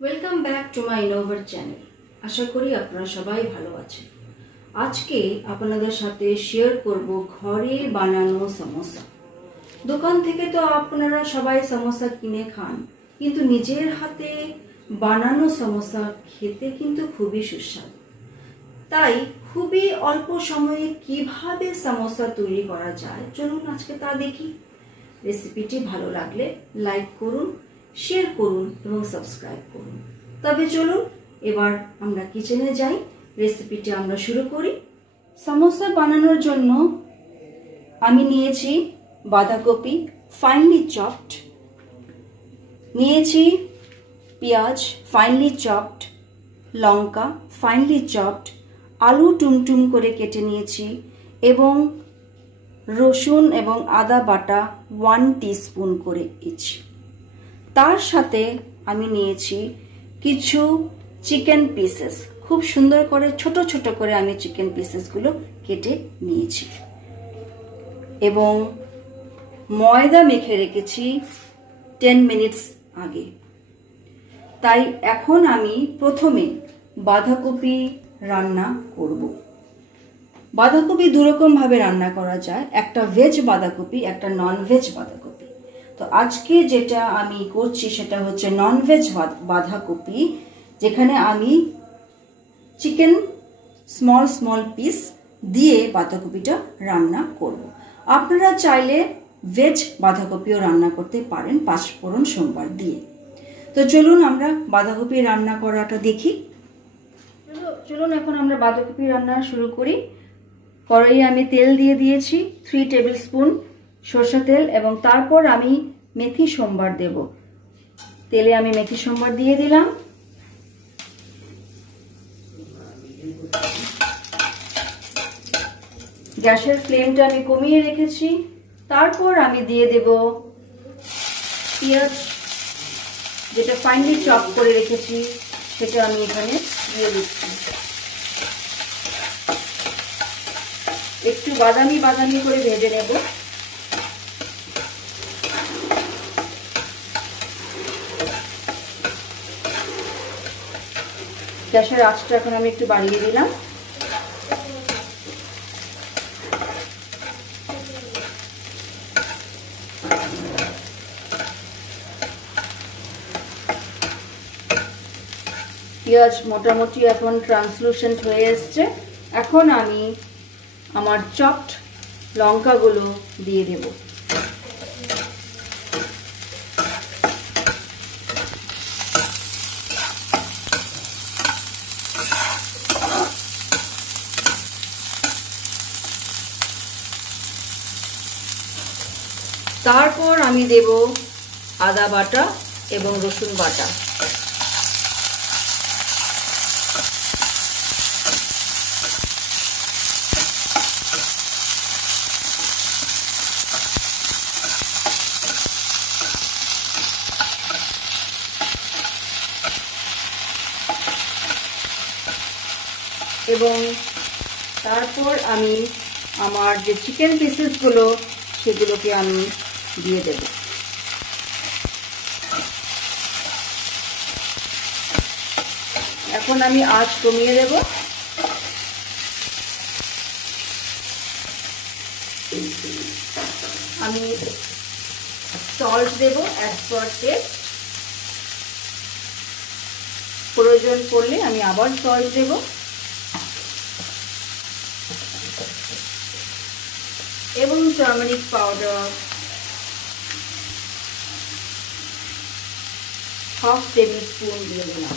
Welcome back to my ইনোভার channel. আশা করি আপনারা সবাই ভালো আছেন। আজকে আপনাদের সাথে শেয়ার করব ঘরে বানানো সমোসা। দোকান থেকে তো আপনারা সবাই সমোসা কিনে খান, কিন্তু নিজের হাতে বানানো সমোসা খেতে কিন্তু খুবই সুস্বাদু। তাই খুবই অল্প সময়ে কিভাবে সমোসা তৈরি করা যায়, চলুন আজকে তা দেখি। রেসিপিটি ভালো লাগলে লাইক করুন, শেয়ার করুন এবং সাবস্ক্রাইব করুন। তবে চলুন এবার আমরা কিচেনে যাই, রেসিপিটি আমরা শুরু করি। সমোসা বানানোর জন্য আমি নিয়েছি বাঁধাকপি ফাইনলি চপড, নিয়েছি পেঁয়াজ ফাইনলি চপড, লঙ্কা ফাইনলি চপড, আলু টুমটুম করে কেটে নিয়েছি এবং রসুন এবং আদা বাটা 1 টিস্পুন করে ইচ। তার সাথে আমি নিয়েছি কিছু চিকেন পিসেস, খুব সুন্দর করে ছোট ছোট করে আমি চিকেন পিসেসগুলো কেটে নিয়েছি এবং ময়দা মেখে রেখেছি 10 মিনিটস আগে। তাই এখন আমি প্রথমে বাঁধাকপি রান্না করব। বাঁধাকপি দুরকম ভাবে রান্না করা যায়, একটা ভেজ বাঁধাকপি, একটা নন ভেজ বাঁধাকপি। তো আজকে যেটা আমি করছি সেটা হচ্ছে নন ভেজ বাঁধাকপি, যেখানে আমি চিকেন স্মল স্মল পিস দিয়ে বাঁধাকপিটা রান্না করব। আপনারা চাইলে ভেজ বাঁধাকপিও রান্না করতে পারেন পাঁচফোড়ন সোমবার দিয়ে। তো চলুন আমরা বাঁধাকপি রান্না করাটা দেখি। চলুন এখন আমরা বাঁধাকপি রান্না শুরু করি। কড়াইয়ে আমি তেল দিয়ে দিয়েছি 3 টেবিল স্পুন সরষের তেল, এবং তারপর আমি মেথি সম্বার দেব। তেলে আমি মেথি সম্বার দিয়ে দিলাম। গ্যাসের ফ্লেমটা আমি কমিয়ে রেখেছি। তারপর আমি দিয়ে দেব পেঁয়াজ, যেটা ফাইনলি চপ করে রেখেছি সেটা আমি এখানে দিয়ে দিচ্ছি। একটু বাদামি বাদামি করে ভেজে নেব। গ্যাসের আঁচটা এখন আমি একটু বাড়িয়ে দিলাম। পেঁয়াজ মোটামুটি এখন ট্রান্সলুসেন্ট হয়ে এসছে। এখন আমি আমার চপড লঙ্কাগুলো দিয়ে দেব। তারপর আমি দেব আদা বাটা এবং রসুন বাটা। এবং তারপর আমি আমার যে চিকেন পিসেসগুলো সেগুলোকে আমি দিয়ে দেব। এখন আমি আঁচ কমিয়ে দেব। আমি সল্ট দেব অ্যাজ পার টেস্ট, প্রয়োজন পড়লে আমি আবার সল্ট দেব। এবং টার্মারিক পাউডার 1/2 টেবিল স্পুন দিয়ে দিলাম।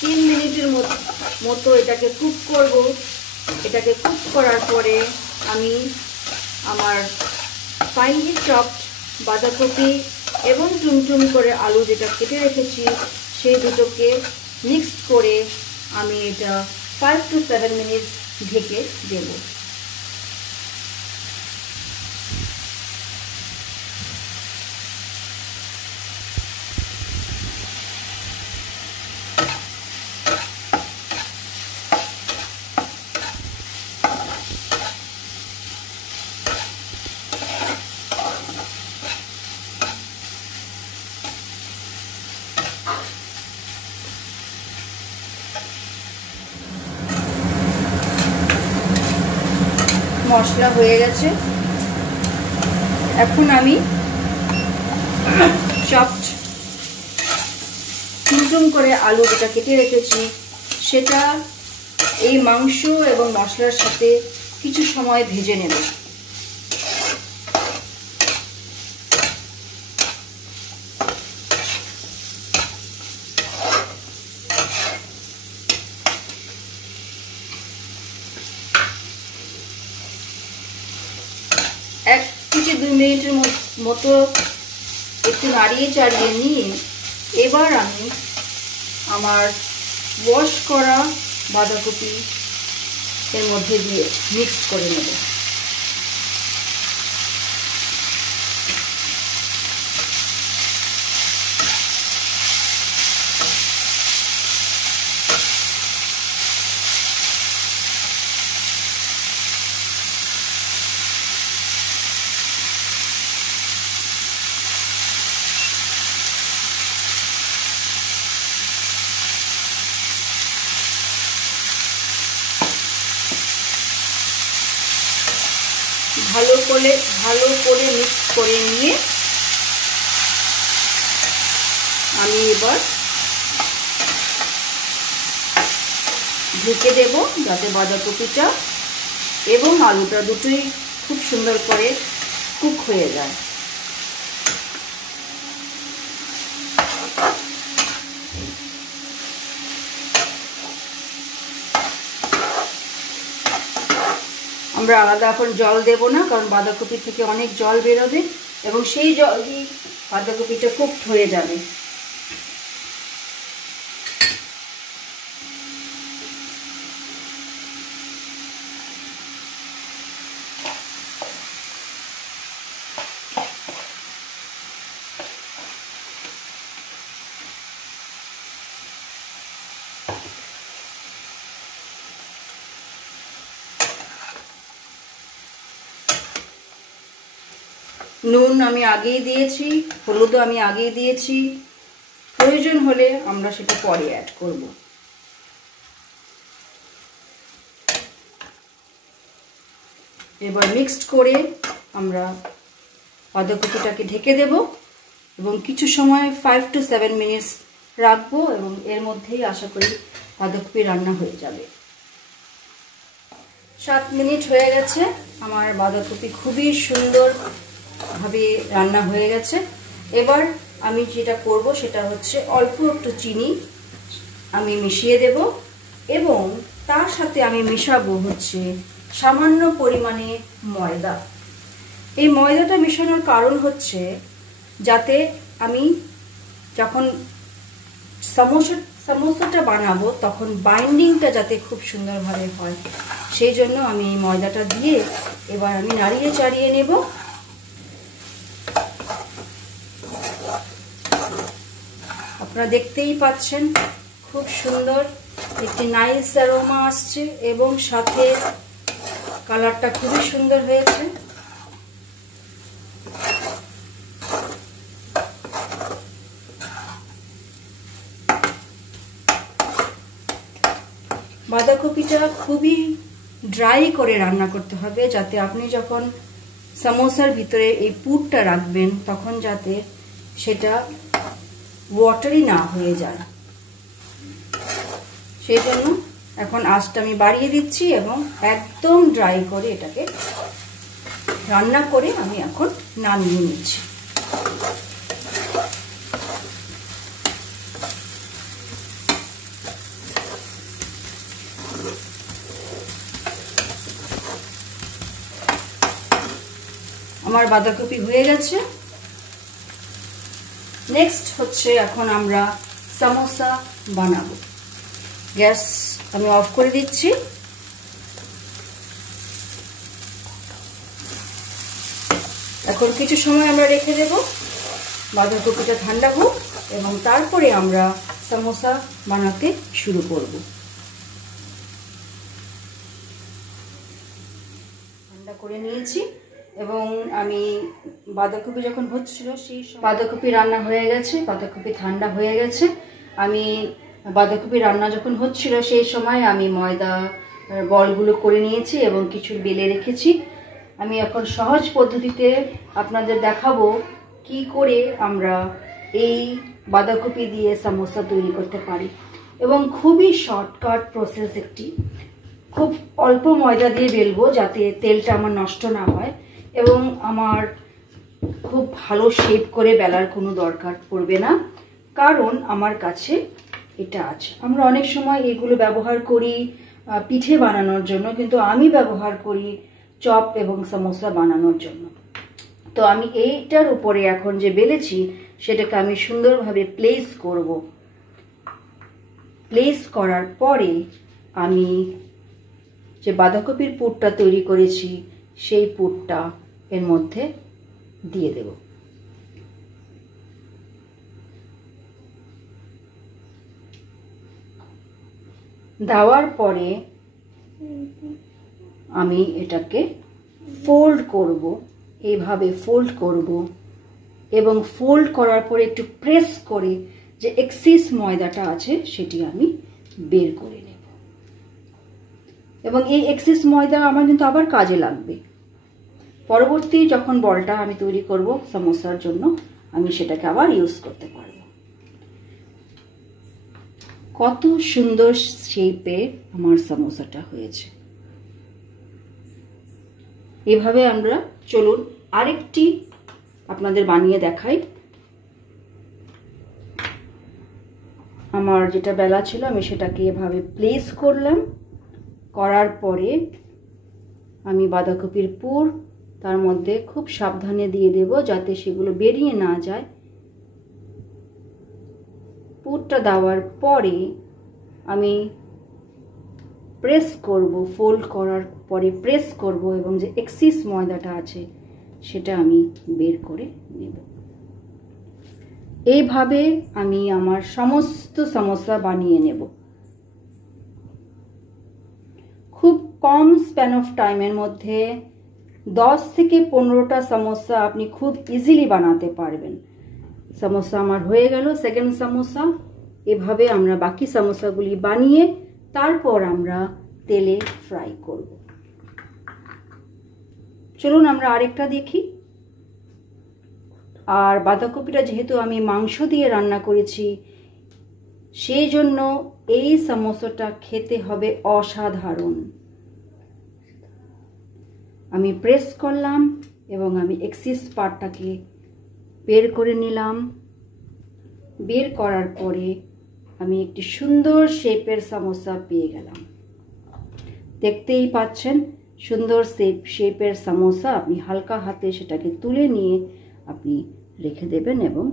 তিন মিনিটের মতো এটাকে কুক করব। এটাকে কুক করার পরে আমি আমার ফাইনলি চপড বাঁধাকপি এবং টুমটুম করে আলু যেটা কেটে রেখেছি সেই দুটোকে মিক্সড করে আমি এটা 5 to 7 মিনিট ঢেকে দেব। মশলা হয়ে গেছে। এখন আমি চপড চুমচুম করে আলু যেটা কেটে রেখেছি সেটা এই মাংস এবং মশলার সাথে কিছু সময় ভেজে নেব। এক থেকে 2 মিনিটের মতো একটু নাড়িয়ে চাড়িয়ে নিয়ে এবার আমি আমার ওয়াশ করা বাঁধাকপি এর মধ্যে দিয়ে মিক্স করে নেব। ভালো করে মিক্স করে নিয়ে আমি এবার ঢেকে দেব যাতে বাঁধাকপিটা এবং আলুটা দুটোই খুব সুন্দর করে কুক হয়ে যায়। আমরা আলাদা এখন জল দেব না, কারণ বাঁধাকপি থেকে অনেক জল বেরোবে এবং সেই জল দিয়ে বাঁধাকপিটা কুকড হয়ে যাবে। নুন আমি আগেই দিয়েছি, হলুদও আমি আগেই দিয়েছি, প্রয়োজন হলে আমরা সেটা পরে অ্যাড করব। এবার মিক্সড করে আমরা বাঁধাকপিটাকে ঢেকে দেব এবং কিছু সময় 5 to 7 মিনিটস রাখবো এবং এর মধ্যেই আশা করি বাঁধাকপি রান্না হয়ে যাবে। 7 মিনিট হয়ে গেছে, আমার বাঁধাকপি খুবই সুন্দরভাবে রান্না হয়ে গেছে। এবার আমি যেটা করব সেটা হচ্ছে অল্প একটু চিনি আমি মিশিয়ে দেব এবং তার সাথে আমি মিশাবো হচ্ছে সামান্য পরিমাণে ময়দা। এই ময়দাটা মেশানোর কারণ হচ্ছে যাতে আমি যখন সমোসাটা বানাবো তখন বাইন্ডিংটা যাতে খুব সুন্দরভাবে হয়, সেই জন্য আমি এই ময়দাটা দিয়ে এবার আমি নাড়িয়ে চাড়িয়ে নেব। আপনারা দেখতেই পাচ্ছেন খুব সুন্দর একটি নাইস অ্যারোমা আসছে এবং সাথে কালারটা খুবই সুন্দর হয়েছে। বাঁধাকপিটা খুবই ড্রাই করে রান্না করতে হবে যাতে আপনি যখন সমোসার ভিতরে এই পুরটা রাখবেন তখন যাতে সেটা ওয়াটারি না হয়ে যায়, সেই জন্য এখন আঁচটা আমি বাড়িয়ে দিচ্ছি এবং একদম ড্রাই করে এটাকে রান্না করে আমি এখন নামিয়ে নিচ্ছি। আমার বাঁধাকপি হয়ে গেছে। নেক্সট হচ্ছে এখন আমরা সমোসা বানাবো। গ্যাস আমি অফ করে দিচ্ছি। এখন কিছু সময় আমরা রেখে দেব বাঁধাকপিটা ঠান্ডা হোক এবং তারপরে আমরা সমোসা বানাতে শুরু করব। ঠান্ডা করে নিয়েছি এবং আমি বাঁধাকপি যখন হচ্ছিল সেই বাঁধাকপি রান্না হয়ে গেছে, বাঁধাকপি ঠান্ডা হয়ে গেছে। আমি বাঁধাকপি রান্না যখন হচ্ছিল সেই সময় আমি ময়দা বলগুলো করে নিয়েছি এবং কিছু বেলে রেখেছি। আমি এখন সহজ পদ্ধতিতে আপনাদের দেখাবো কি করে আমরা এই বাঁধাকপি দিয়ে সামোসা তৈরি করতে পারি, এবং খুবই শর্টকাট প্রসেস একটি। খুব অল্প ময়দা দিয়ে বেলবো যাতে তেলটা আমার নষ্ট না হয়, এবং আমার খুব ভালো শেপ করে বেলার কোনো দরকার পড়বে না, কারণ আমার কাছে এটা আছে। আমরা অনেক সময় এগুলো ব্যবহার করি পিঠে বানানোর জন্য, কিন্তু আমি ব্যবহার করি চপ এবং সামোসা বানানোর জন্য। তো আমি এইটার উপরে এখন যে বেলেছি সেটাকে আমি সুন্দরভাবে প্লেস করব। প্লেস করার পরে আমি যে বাঁধাকপির পুরটা তৈরি করেছি সেই পুরটা এর মধ্যে দিয়ে দেব। দেওয়ার পরে আমি এটাকে ফোল্ড করব, এইভাবে ফোল্ড করব, এবং ফোল্ড করার পরে একটু প্রেস করে যে এক্সেস ময়দাটা আছে সেটি আমি বের করে নেব। এবং এই এক্সেস ময়দা আমার কিন্তু আবার কাজে লাগবে। পরবর্তী যখন বলটা আমি তৈরি করব সামোসার জন্য, আমি সেটাকে আবার ইউজ করতে পারব। কত সুন্দর শেপে আমার সামোসাটা হয়েছে। এভাবে আমরা, চলুন আরেকটি আপনাদের বানিয়ে দেখাই। আমার যেটা বেলা ছিল আমি সেটাকে এভাবে প্লেস করলাম, করার পরে আমি বাঁধাকপির পুর তার মধ্যে খুব সাবধানে দিয়ে দেব যাতে সেগুলো বেরিয়ে না যায়। পুরটা দেওয়ার পরে আমি প্রেস করব, ফোল্ড করার পরে প্রেস করব, এবং যে এক্সেস ময়দাটা আছে সেটা আমি বের করে নেব। এইভাবে আমি আমার সমস্ত সামোসা বানিয়ে নেব। খুব কম স্প্যান অফ টাইমের মধ্যে 10 থেকে 15টা সামোসা আপনি খুব ইজিলি বানাতে পারবেন। সামোসা আমার হয়ে গেল, সেকেন্ড সামোসা। এভাবে আমরা বাকি সামোসাগুলি বানিয়ে তারপর আমরা তেলে ফ্রাই করব। চলুন আমরা আরেকটা দেখি। আর বাঁধাকপিটা যেহেতু আমি মাংস দিয়ে রান্না করেছি, সেই জন্য এই সামোসাটা খেতে হবে অসাধারণ। আমি প্রেস করলাম এবং আমি এক্সেস পার্টটাকে বের করে নিলাম। বের করার পরে আমি একটি সুন্দর শেপের সামোসা পেয়ে গেলাম। দেখতেই পাচ্ছেন সুন্দর শেপের সামোসা। আপনি হালকা হাতে সেটাকে তুলে নিয়ে আপনি রেখে দেবেন, এবং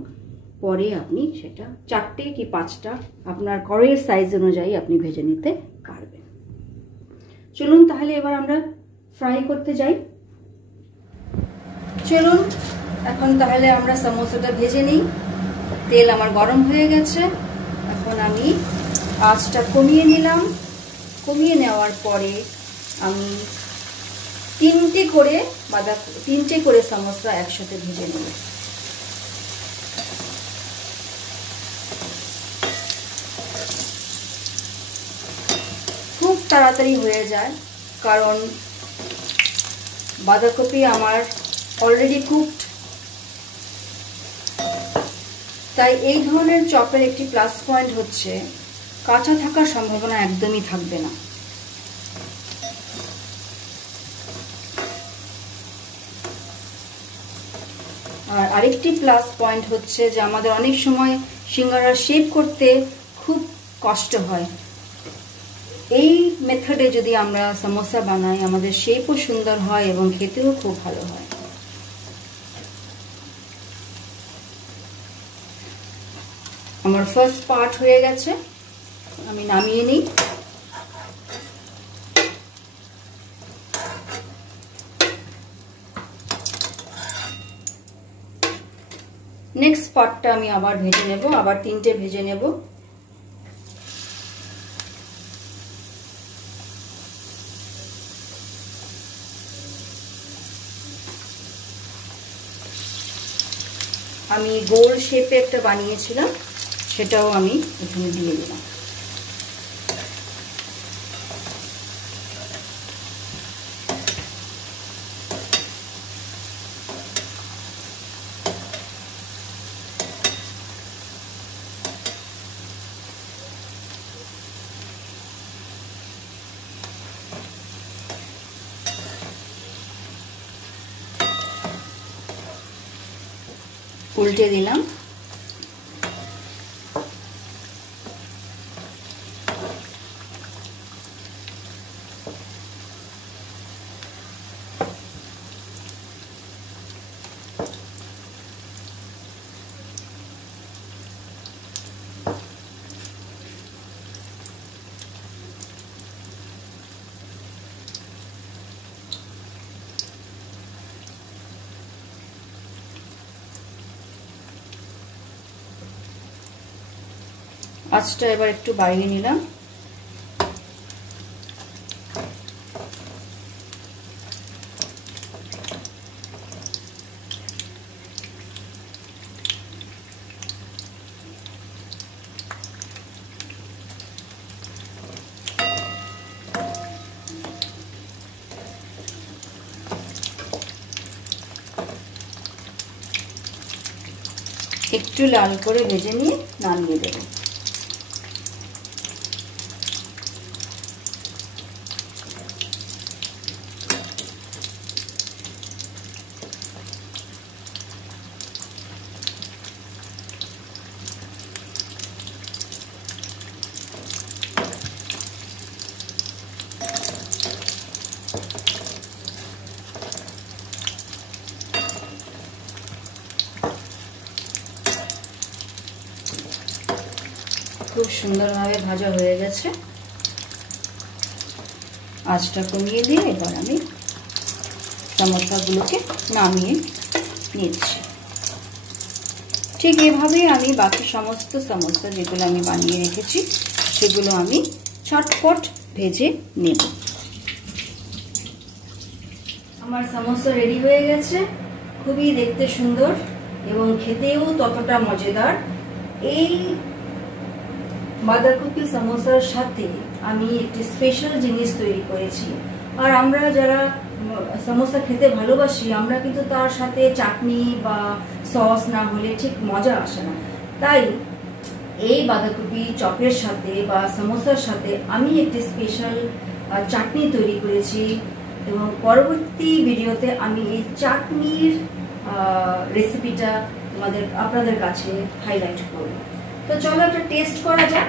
পরে আপনি সেটা 4টে কি 5টা আপনার কড়াইয়ের সাইজ অনুযায়ী আপনি ভেজে নিতে পারবেন। চলুন তাহলে এবার আমরা ফ্রাই করতে যাই। চলুন এখন তাহলে আমরা সামোসাটা ভেজে নিই। তেল আমার গরম হয়ে গেছে। এখন আমি আঁচটা কমিয়ে নিলাম। কমিয়ে নেওয়ার পরে আমি 3টে করে সামোসা একসাথে ভেজে নেব। খুব তাড়াতাড়ি হয়ে যায়, কারণ বাঁধাকপি আমার অলরেডি কুকড। তাই এই ধরনের চপের একটি প্লাস পয়েন্ট হচ্ছে কাঁচা থাকার সম্ভাবনা একদমই থাকবে না। আর আরেকটি প্লাস পয়েন্ট হচ্ছে যে আমাদের অনেক সময় সিঙ্গারার শেপ করতে খুব কষ্ট হয়। এই মেথডে যদি আমরা সামোসা বানাই, আমাদের শেপও সুন্দর হয় এবং খেতেও খুব ভালো হয়। আমার ফার্স্ট পার্ট হয়ে গেছে, আমি নামিয়ে নিই। নেক্সট পার্টটা আমি আবার ভেজে নেব, আবার 3টে ভেজে নেব। আমি গোল শেপে একটা বানিয়েছিলাম, সেটাও আমি এখানে দিয়ে দিলাম। উল্টে দিলাম। আঁচটা এবার একটু বাড়িয়ে নিলাম। একটু লাল করে ভেজে নিয়ে নামিয়ে দেব। খুব সুন্দরভাবে ভাজা হয়ে গেছে। আঁচটা কমিয়ে দিয়ে এবার আমি সমোসাগুলোকে নামিয়ে নিচ্ছি। ঠিক এভাবেই আমি বাকি সমস্ত সমোসা যেগুলো আমি বানিয়ে রেখেছি সেগুলো আমি ছটপট ভেজে নেব। আমার সমোসা রেডি হয়ে গেছে, খুবই দেখতে সুন্দর এবং খেতেও ততটা মজাদার। এই বাঁধাকপি সমোসার সাথে আমি একটি স্পেশাল জিনিস তৈরি করেছি। আর আমরা যারা সমোসা খেতে ভালোবাসি আমরা কিন্তু তার সাথে চাটনি বা সস না হলে ঠিক মজা আসে না। তাই এই বাঁধাকপি চপের সাথে বা সমোসার সাথে আমি একটি স্পেশাল চাটনি তৈরি করেছি এবং পরবর্তী ভিডিওতে আমি এই চাটনির রেসিপিটা আপনাদের কাছে হাইলাইট করব। তো চলো একটা টেস্ট করা যাক।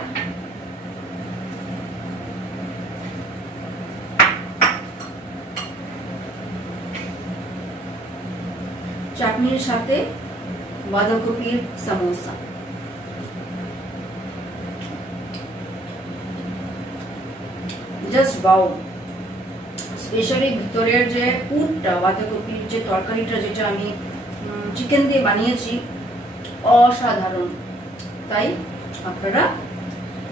চাটনির সাথে বাঁধাকপির সমোসা। Just wow. স্পেশালি ভিতরের যে পুরটা, বাঁধাকপির যে তরকারিটা যেটা আমি চিকেন দিয়ে বানিয়েছি, অসাধারণ। তাই আপনারা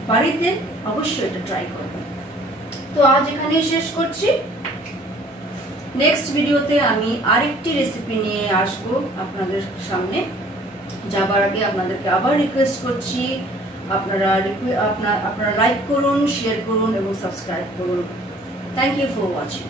বাড়িতে অবশ্যই এটা ট্রাই করবেন। তো আজ এখানেই শেষ করছি। নেক্সট ভিডিওতে আমি আরেকটি রেসিপি নিয়ে আসব আপনাদের সামনে। যাবার আগে আপনাদেরকে আবার রিকোয়েস্ট করছি আপনারা লাইক করুন, শেয়ার করুন এবং সাবস্ক্রাইব করুন। Thank you for watching.